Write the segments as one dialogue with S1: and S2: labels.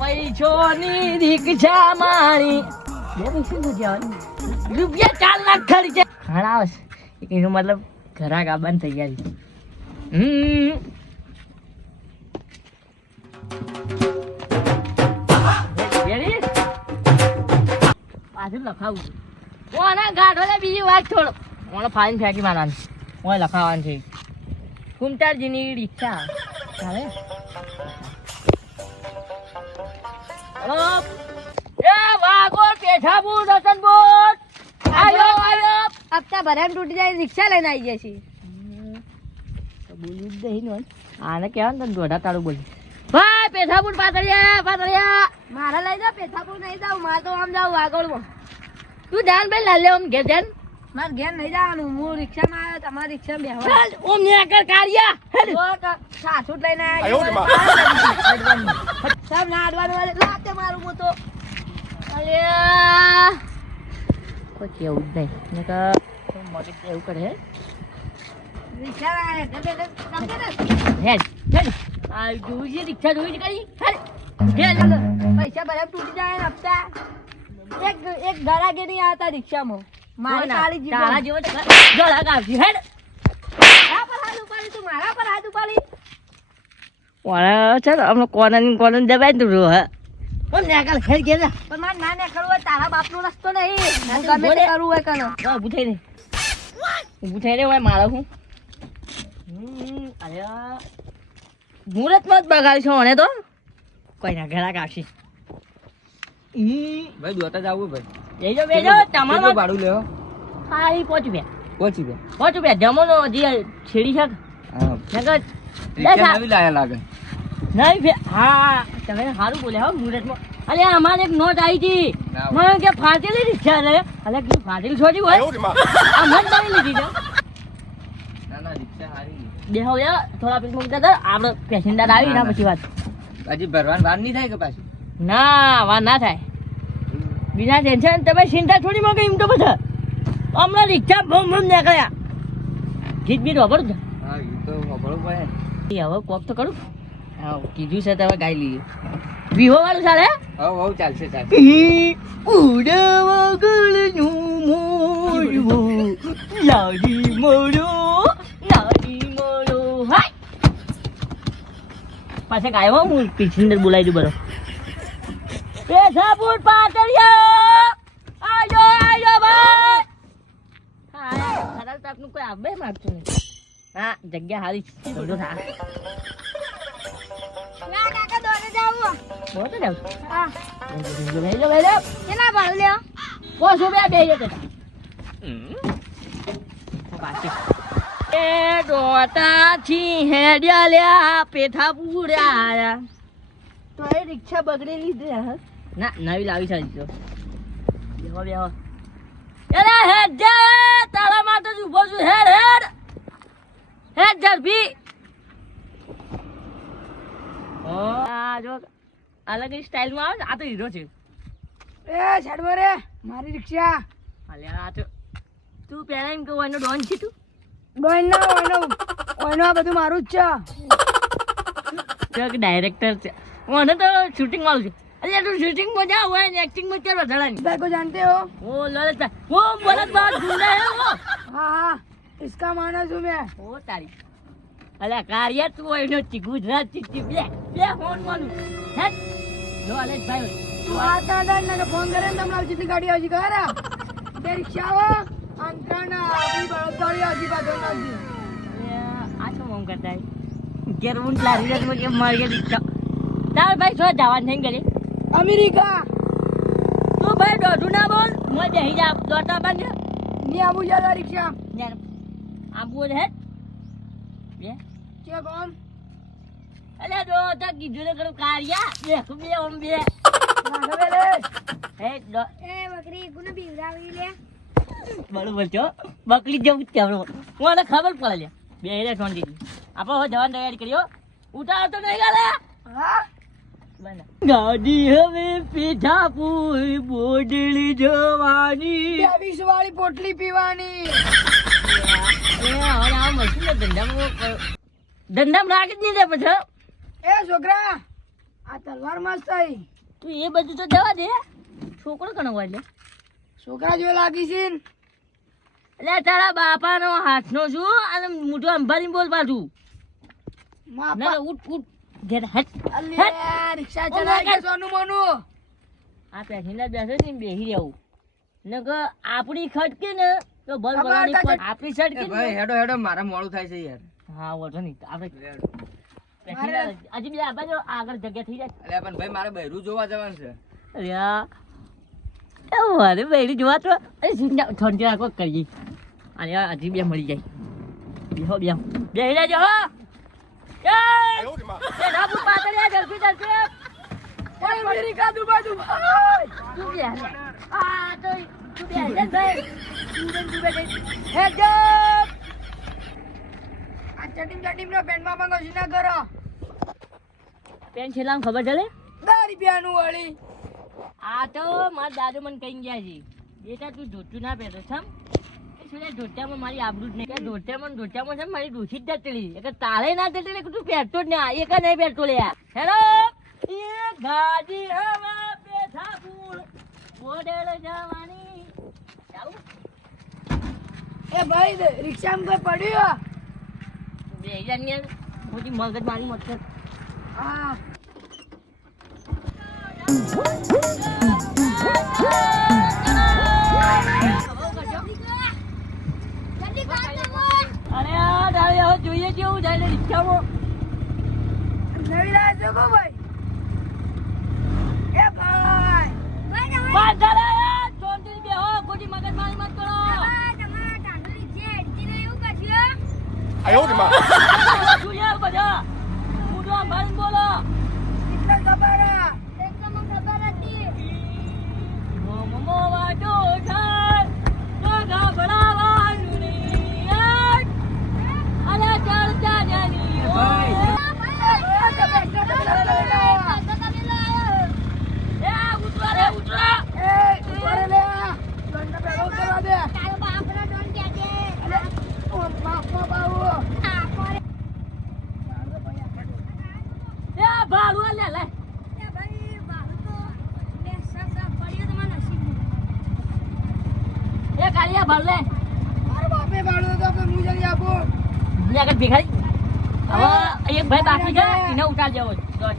S1: પૈસોની રૂપિયા ચાર લાખ ખર્ચે એનો મતલબ ઘરાક આવવાની તૈયારી હમ. પાછું લખાવું કોને ગાઢો બીજી વાત છોડો. મને ફાઇન ફેંકી મારવાની મને લખાવાનું છે. કુમતારજીની રિક્ષા ચાલે હલો એ વાગો પેઠાપુર રતનપુર આયો આયો
S2: હપ્તા ભરામ તૂટી જાય રિક્ષા લઈને આવી જશે
S1: તો બોલ્યું જ નહીં ને આને કહેવાય ને તને દોઢા તાળું બોલી ભાઈ પેઠાપુર પાતળિયા પાતળિયા
S2: મારા લઈ જાઓ પેથાપુર નહીં જાવ મારે તો આમ જાવ વાગોળમાં
S1: તું ધ્યાન ભાઈ લાલે આમ ઘેર ધ્યાન
S2: મારે ઘેર નહીં જવાનું. હું રિક્ષામાં આવ્યો તમારી રિક્ષા બેહવા
S1: ઓમ ને કર કારિયા
S2: સાસુટ લઈને આવ્યા ના અડવાનું લાતે મારું હું તો.
S1: અલ્યા. કોઈ કેવું જ નહીં. ને કે મોટી એવું કરે
S2: રિક્ષા.
S1: હેડ હેડ. આ છે રિક્ષા જોઈ છે કઈ હેડ.
S2: પૈસા ભરામ તૂટી જાય ને હપ્તા. એક એક ગરાગે નહીં આવતા રિક્ષામાં. મારી કાળી
S1: તારા જેવો ગળા કાપી હેડ.
S2: મારા પર હાથ ઉપાડી તું મારા પર હાથ ઉપાડી.
S1: વાળા ચાલ હમણાં કોનન કોનન દબાઈ તું રો હે. ઓમ ને કાલ ખેર કે જા
S2: પણ મારે ના હોય તારા બાપનો રસ્તો નહીં. હું ગમે તે કરવું હોય કનો.
S1: ઊભું થઈ રે. ઊભું રે હોય મારા હું. અરે મુહૂર્તમાં જ બગાડશો મને તો. કોઈ ના ઘરા કાશી
S3: ભાઈ દોતા જવું ભાઈ.
S1: જઈજો બેજો તમારો
S3: ભાડું લેવો
S1: ખાલી પોચ રૂપિયા
S3: પોચ બે
S1: પોચ રૂપિયા જમોનો જે છેડી છે
S3: હા.
S1: નકર
S3: રિક્ષા નવી લાયા લાગે?
S1: નહીં ભે હા તમે સારું બોલ્યા હો મુહૂર્તમાં અરે અમારે એક નોટ આવી હતી. મને કે ફાટેલી રિક્ષા લે અલે. કે ફાટેલી છોડી હોય. આ મન કરી લીધી છે.
S3: ના ના રિક્ષા સારી
S1: બે હવે થોડા પછી મૂકતા હતા આપણે પેસેન્જર આવી ના. પછી વાત.
S3: હજી ભરવાનું વાર નહીં થાય કે પાછું?
S1: ના વાર ના થાય. બીજા ટેન્શન તમે ચિંતા છોડી મૂકે એમ તો બધા. હમણાં રિક્ષા ભમ ભમ નીકળ્યા. ગીત બીત વાપરું છે હવે કોક તો કરું. હા કીધું છે તમે ગાઈ લઈએ. વિહો વાળું ચાલે?
S3: હવ ચાલશે ચાલશે.
S1: ઉડવા ગળનું મોરવું લાડી મોરો લાડી મોરો હાય. પાછા ગાયો હું પીછીંદર બોલાવી દઉં બરો. પેશાપુર પાતળિયા આયો આયો ભાઈ! હા તાપનું કોઈ આબે માગતું નહીં. હા જગ્યા હારી છે. ધંધો
S2: ના કાકા દોડે જાવું
S1: બહુ તો જાવ
S2: હા.
S1: લઈ લો લઈ લો.
S2: કેટલા ભાડું લ્યો.
S1: પોસ રૂપિયા બે જતે એ દોતાથી હેડ્યા લ્યા પેથા પૂર્યા
S2: તો એ રિક્ષા બગડેલી છે હા.
S1: ના નવી લાવી છે હજી તો. બેહો બેહો. અરે હેડ જે તારા માટે જ ઊભો છું. હેડ હેડ. હેડ ઝડપી. આ જો અલગ સ્ટાઇલમાં આવે આ તો હીરો છે.
S2: એ છાડવો રે. મારી રિક્ષા.
S1: અલ્યા આ તો. તું પહેલા એમ કહું એનો ડોન છે તું?
S2: ડોન ના ઓનો ઓનો આ બધું મારું જ છે.
S1: ડાયરેક્ટર છે. મને તો શૂટિંગ વાળું છે. અલ્યા તું શૂટિંગ માં જા હોય ને એક્ટિંગ માં ચાલ વધારાની
S2: भाई को जानते हो
S1: ઓ લલિતભાઈ ઓ બળદ બાદ ગુંડા હે ઓ
S2: हाँ हाँ इसका मानस हूँ मैं
S1: ઓ તારી અલ્યા કાર્યા તું હોય નો ચી ગુજરાત ચી ચી બે બે ફોન માનું હે જો લલિતભાઈ
S2: तू आता डर ना फोन करे ना हम जितनी गाड़ी आजी करा ते रिक्शा हो अंकना अभी बड़ा गाड़ी आजी बात होना जी
S1: અલ્યા, આ શું મોમ કરતા હે ઘેર ઊંટ લારી જાય મને મારી ગયા દીકરા તાર ભાઈ શું જવાનું નહીં કરે
S2: અમેરિકા.
S1: તું ભાઈ દોઢું ના બોલ. મેં બેહી જા દોઢા
S2: બાને ને આવું જા
S1: રિક્ષા. ને આવું. હે બે.
S2: કે કોણ?
S1: અલે દો તો કીધું ને કરું કારિયા. દેખ બે ઓમ બે. હે દો.
S2: એ બકરી ગુને બીવરાવી લે.
S1: બળું બોલજો બકરી જવું જ કેવડો મને ખબર પડે. લે બે રે ઠોંડી આપો જવાન તૈયારી કર્યો ઉતાર તો નહીં ગાલે
S2: હા?
S1: ગાડી હવે પીધા પૂરી બોડલી જવાની. વીસ વાળી પોટલી પીવાની. ધંધામાં રાખી જ નહીં દે પછી
S2: એ છોકરા આ તલવાર મસ્ત થઈ.
S1: તું એ બધું તો જવા દે. છોકરો કણો એટલે
S2: છોકરા જો લાગી છે
S1: એટલે તારા બાપાનો હાથનો છું અને મોટું અંભારી બોલ પાછું ઉઠ ઉઠ. ઘેર હટ
S2: અલ્યા, રિક્ષા ચલાવી કે સોનું મોનું
S1: આ પેસીને બેસે છે ને બેહી રહેવું. ને આપણી ખટકે ને તો ભલ
S2: ખબર
S1: ભલાની આપણી
S3: એ ભાઈ હેડો હેડો મારા મોડું થાય છે યાર.
S1: હા વાંધો નહીં આપણે હજી બે આબાજો આગળ જગ્યા થઈ જાય.
S3: અલ્યા પણ ભાઈ મારે બૈરું જોવા જવાનું છે.
S1: અરે મારે બૈરી જોવા તો અરે સિંગા ઠંડી રાખો કરીએ. અને હજી બે મળી જાય. બેહો બેહો. બેહી હો. પેન છેલ્લા ખબર ચાલે?
S2: દસ રૂપિયાનું વળી.
S1: આ તો મારા દાદુ મને કહી ગયા છે. બેટા તું જોતું ના પહેરો છમ. ધોતિયામાં મારી આબરૂ જ નહીં કે ધોતિયામાં ધોતિયામાં છે મારી ડોસી જ દટેલી એટલે તારે ના કે તું પહેરતો જ નહીં એક નહીં પહેરતો લે હેલો એ ગાડી હવા બેઠા ફૂલ જવાની
S2: એ ભાઈ રિક્ષામાં કોઈ પડ્યો
S1: બે હજાર મોટી મગજ મારી મત
S2: હા
S1: અરે આવે હવે જોઈએ કેવું જાય રિક્ષામાં.
S2: નવી લાય છો કો ભાઈ? એ ભાઈ!
S1: માર ધરે
S2: છોડી બે હો.
S1: ખોટી મગજ
S3: ભાઈ
S1: બાકી છે એને ઉતાર જેવો ચાલો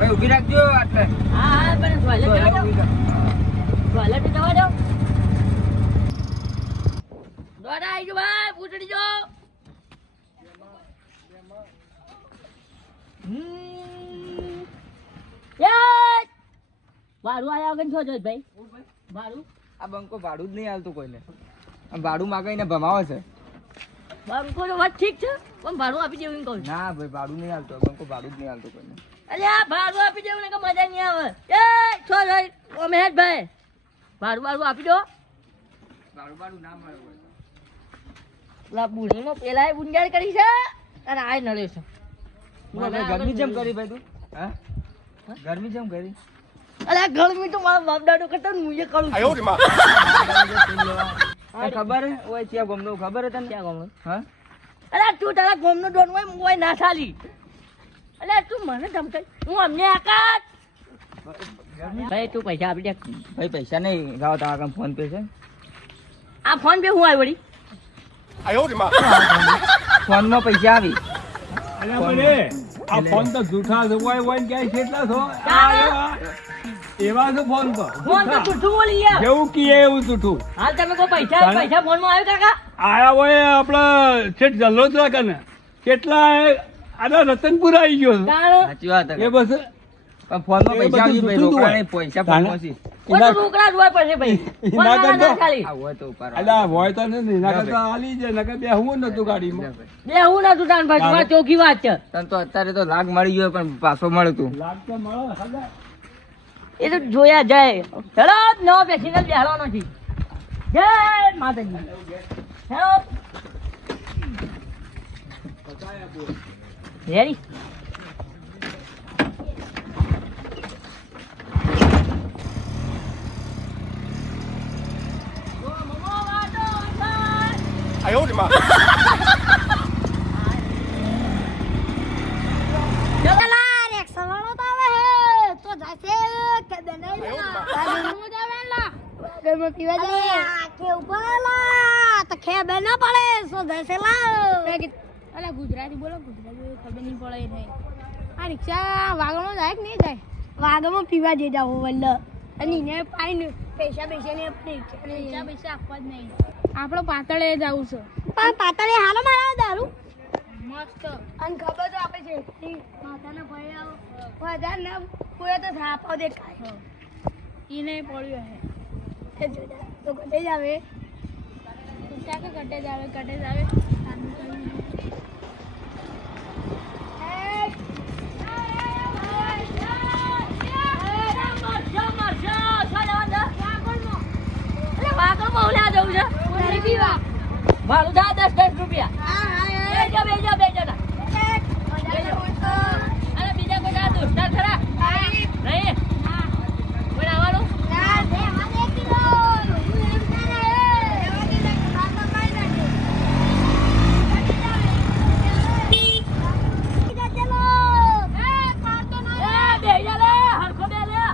S3: ભાઈ ઊભી રાખજો આટલે.
S1: હા હા પણ ટોયલેટ જવા દો ટોયલેટ જવા દો દોડા આવી ગયો ભાઈ પૂછડી જો! વાળું આયા વગર છો જોઈ ભાઈ. ભાડું
S3: આ બંકો ભાડું જ નહીં હાલતું કોઈને. ભાડું માગાઈને ભમાવે છે.
S1: વાળું તો વાત ઠીક છે પણ ભાડું આપી દેવું કહું
S3: ના ભાઈ ભાડું નહીં હાલતું બંકો ભાડું જ નહીં હાલતું કોઈને.
S1: અરે આ ભાડું આપી દેવું ને મજા નહીં આવે. એ છો છો મહેશ ભાઈ. ભાડું ભાડું આપી દો. પેલા બુઢેનો પેલાએ કરી છે. અને
S3: આય ગરમી તો.
S1: મારા બાપ દાદો હું એ કરું
S3: ખબર હે? ત્યાં ગમનો ખબર હે તને?
S1: ક્યાં ગમનો?
S3: હા?
S1: અરે તું તારા ગમનો ડોન હોય હોય અલ્યા તું મને ધમકાઈ હું અમને આકાશ. ભાઈ તું પૈસા આપી દે.
S3: ભાઈ પૈસા નહીં. ગાવ તારા કામ ફોન પે છે?
S1: આ ફોન પે હું આવી
S4: આયો રે માં?
S3: ફોનમાં પૈસા આવી.
S4: અલ્યા મને
S5: આ ફોન તો જૂઠા જવાય હોય કે કેટલા છો? એવા તો ફોન પર?
S1: ફોન તો જૂઠું? બોલી યાર.
S5: જેવું કીએ એવું જૂઠું.
S1: હાલ તમે કો પૈસા પૈસા ફોનમાં આવ્યો કાકા?
S5: આયા હોય આપણે છેટ જલ્લો જ કાકા ને કેટલા આના રતનપુર આવી ગયો
S3: સાચી વાત
S5: એ બસ
S3: પણ ફોનમાં
S5: એ
S3: પૈસા આવી ભાઈ રોકડા નહીં. પૈસા છે
S1: રોકડા ભાઈ. ફોન વાળા
S5: કરતા-
S1: ખાલી.
S3: હોય તો ઉપાડો.
S5: અલ્યા હોય તો નથી એના કરતા હાલી જાય નકર બેહવું નતું ગાડીમાં.
S1: બે હું નતું તાન ભાઈ તમારે ચોખ્ખી વાત છે.
S3: તને તો અત્યારે તો લાગ મળી ગયો પણ પાછો મળતું
S5: લાગ તો મળે હલા.
S1: એ તો જોયા જાય. હેલો નવો પેસેન્જર જય માતાજી. હેલો.
S4: રેક્સા I તો him up. પીવા જાય આ કે ઉપરલા તો ખે બે ના પડે સો જાશે લા
S2: અલા ગુજરાતી બોલો ગુજરાતી ખબર નહીં પડે નહીં આ રિક્ષા વાગણમાં જાય કે નહીં જાય?
S4: વાગણમાં પીવા જઈ જાવ વલ્લ.
S2: અને એને પાઈને
S4: પૈસા પૈસા ને
S2: પૈસા પૈસા આપવા જ નહીં. આપણો પાતળે જવું છે.
S4: પણ પાતળે હાલો મારા દારૂ.
S2: મસ્ત.
S4: અને ખબર તો આપે છે માતાના ભય આવો વધારે ના કોઈ તો થાપાવ દેખાય.
S2: એને પડ્યો હે.
S4: તો કટે જ આવે.
S2: કટે જ આવે કટે જ આવે.
S1: ભાડું થા દસ દસ રૂપિયા. બેજો બેજો બેજો ના અને બીજા કોઈ આ દોસ્તાર ખરા નહીં કોઈ આવવાનું એ બેજા લે હરખો બે લે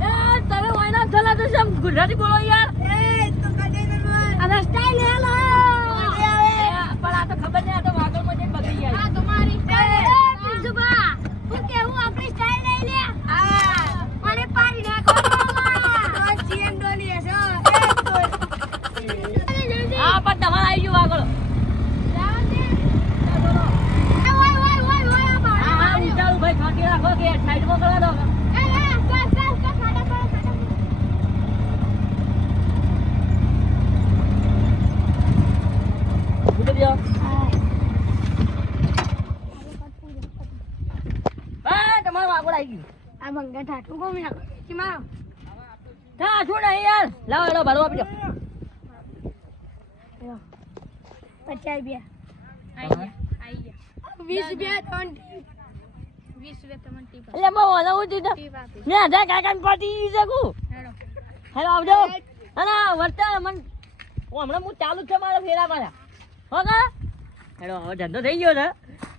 S1: એ તમે વાયના ચલા તો સમ ગુજરાતી બોલો યાર
S4: હવે સ્ટાઇલ હેલો
S1: એ, પણ આ તો ખબર નહીં આ તો વાગલમાં જઈને બગડી જાય
S2: આ તમારી
S4: એ પિન્સુભા હું કેવું આપણી સ્ટાઇલ લઈ લે મને પાડી નાખો સીએમ ડોલી હશે
S1: હા પણ તમારે આવી ગયું વાગલો હા હા ઉતારું ભાઈ ખાંકી રાખો કે સાઈડમાં કરવા દો ઉતરી જાઓ હા તમારું વાગોળ આવી ગયું
S4: આ
S1: હા યાર? લાવો લો ભાડું આપી
S4: પચાસ બે
S2: આઈ ગયા આઈ
S4: વીસ બે ત્રણ
S2: વીસ રૂપિયા તમને ટીપ
S1: એટલે મેં છું હજાર કાકાને પાટી શકું
S2: હેડો.
S1: હેલો આવજો. અને વર્તા મન હમણાં હું ચાલુ છે મારા ફેરા મારા હો કા? હેડો હવે ધંધો થઈ ગયો છે.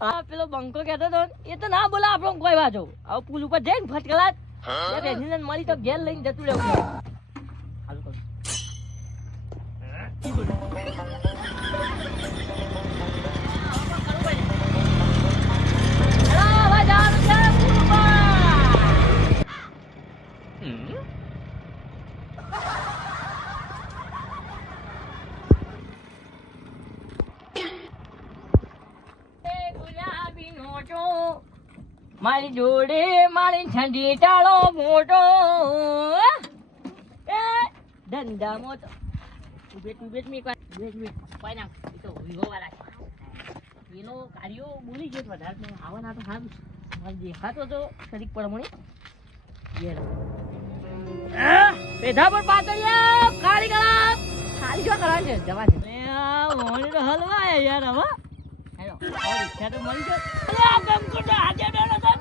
S1: આ પેલો બંકો કહેતો હતો એ તો ના બોલા આપણો કોઈ વાંચો હવે પુલ ઉપર જઈને ફટકલાત પેસેન્જર મળી તો ઘેર લઈને જતું રહેવું મારી જોડે મારી ઠંડી ટાળો મોટો. એ ધંધામાં તો ઉભેટ ઉભેટ મી ઉભેટ મી કોઈ ના, એ તો વધારે આવવાના તો સારું દેખાતો તો શરીક પડમણી. પેધા પર પાતળિયા જવા હલવાય યાર હવે. તો